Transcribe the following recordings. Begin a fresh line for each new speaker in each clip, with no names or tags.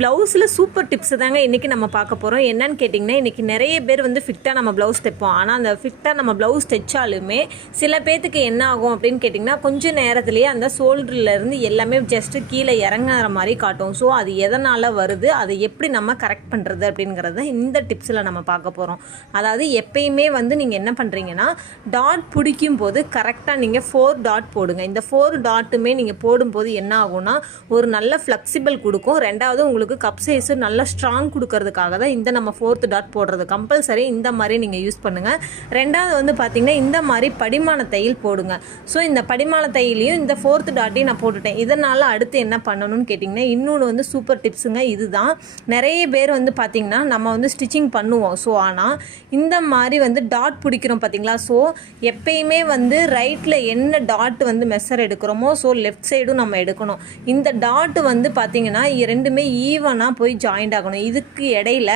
ப்ளவுஸில் super tips தாங்க இன்றைக்கி நம்ம பார்க்க போகிறோம் என்னன்னு கேட்டிங்கன்னா இன்றைக்கி நிறைய பேர் வந்து ஃபிட்டாக நம்ம ப்ளவுஸ் தைப்போம். ஆனால் அந்த ஃபிட்டாக நம்ம ப்ளவுஸ் தைச்சாலுமே சில பேர்த்துக்கு என்ன ஆகும் அப்படின்னு கேட்டிங்கன்னா கொஞ்சம் நேரத்துலேயே அந்த ஷோல்டர்லேருந்து இருந்து எல்லாமே ஜஸ்ட்டு கீழே இறங்குற மாதிரி காட்டும். ஸோ அது எதனால் வருது? அதை எப்படி நம்ம கரெக்ட் பண்ணுறது அப்படிங்கிறத இந்த டிப்ஸில் நம்ம பார்க்க போகிறோம் அதாவது எப்பயுமே வந்து நீங்கள் என்ன பண்ணுறீங்கன்னா டாட் பிடிக்கும் போது கரெக்டாக நீங்கள் ஃபோர் டாட் போடுங்க. இந்த ஃபோர் டாட்டுமே நீங்கள் போடும்போது என்ன ஆகும்னா ஒரு நல்ல ஃப்ளெக்சிபிள் கொடுக்கும். ரெண்டாவது உங்களுக்கு கப் சைஸு நல்லா ஸ்ட்ராங் கொடுக்கறதுக்காக தான் இந்த நம்ம ஃபோர்த்து டாட் போடுறது. கம்பல்சரி இந்த மாதிரி நீங்கள் யூஸ் பண்ணுங்கள் ரெண்டாவது வந்து பார்த்திங்கன்னா இந்த மாதிரி படிமான தையல் போடுங்க. ஸோ இந்த படிமான தையிலையும் இந்த ஃபோர்த்து டாட்டையும் நான் போட்டுட்டேன். இதனால் அடுத்து என்ன பண்ணணும்னு கேட்டிங்கன்னா இன்னொன்று வந்து சூப்பர் டிப்ஸுங்க இதுதான். நிறைய பேர் வந்து பார்த்திங்கன்னா நம்ம வந்து ஸ்டிச்சிங் பண்ணுவோம். ஸோ ஆனால் இந்த மாதிரி வந்து டாட் பிடிக்கிறோம் பார்த்தீங்களா ஸோ எப்பயுமே வந்து ரைட்டில் என்ன டாட் வந்து மெஷர் எடுக்கிறோமோ ஸோ லெஃப்ட் சைடும் நம்ம எடுக்கணும். இந்த டாட் வந்து பார்த்திங்கன்னா ரெண்டுமே ஈவனாக போய் ஜாயிண்ட் ஆகணும். இதுக்கு இடையில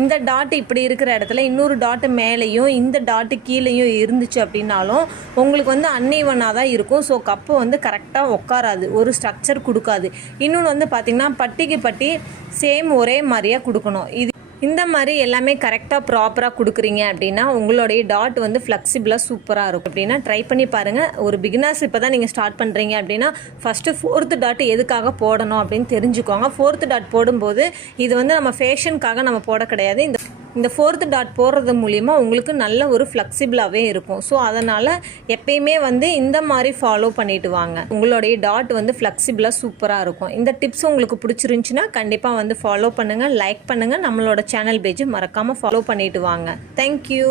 இந்த டாட் இப்படி இருக்கிற இடத்துல இன்னொரு டாட்டு மேலேயும் இந்த டாட்டு கீழேயும் இருந்துச்சு அப்படின்னாலும் உங்களுக்கு வந்து அன்ஈவனாக தான் இருக்கும். ஸோ கப்பு வந்து கரெக்டாக உட்காராது. ஒரு ஸ்ட்ரக்சர் கொடுக்காது. இன்னொன்று வந்து பார்த்திங்கன்னா பட்டிக்கு பட்டி சேம் ஒரே மாதிரியாக கொடுக்கணும். இது இந்த மாதிரி எல்லாமே கரெக்டாக ப்ராப்பராக கொடுக்குறீங்க அப்படின்னா உங்களுடைய டாட் வந்து ஃப்ளெக்சிபிளாக சூப்பராக இருக்கும். அப்படின்னா ட்ரை பண்ணி பாருங்கள் ஒரு பிகினர்ஸ் இப்போ தான் நீங்கள் ஸ்டார்ட் பண்ணுறீங்க அப்படின்னா ஃபஸ்ட்டு ஃபோர்த்து டாட் எதுக்காக போடணும் அப்படின்னு தெரிஞ்சுக்கோங்க. ஃபோர்த்து டாட் போடும்போது இது வந்து நம்ம ஃபேஷனுக்காக நம்ம போட கிடையாது. இந்த இந்த ஃபோர்த்து டாட் போடுறது மூலிமா உங்களுக்கு நல்ல ஒரு ஃப்ளெக்சிபிளாகவே இருக்கும். ஸோ அதனால் எப்பயுமே வந்து இந்த மாதிரி ஃபாலோ பண்ணிட்டு வாங்க. உங்களுடைய டாட் வந்து ஃப்ளெக்சிபிளாக சூப்பராக இருக்கும். இந்த டிப்ஸ் உங்களுக்கு பிடிச்சிருந்துச்சுன்னா கண்டிப்பாக வந்து ஃபாலோ பண்ணுங்கள் லைக் பண்ணுங்கள் நம்மளோட சேனல் பேஜ் மறக்காமல் ஃபாலோ பண்ணிட்டு வாங்க. தேங்க்யூ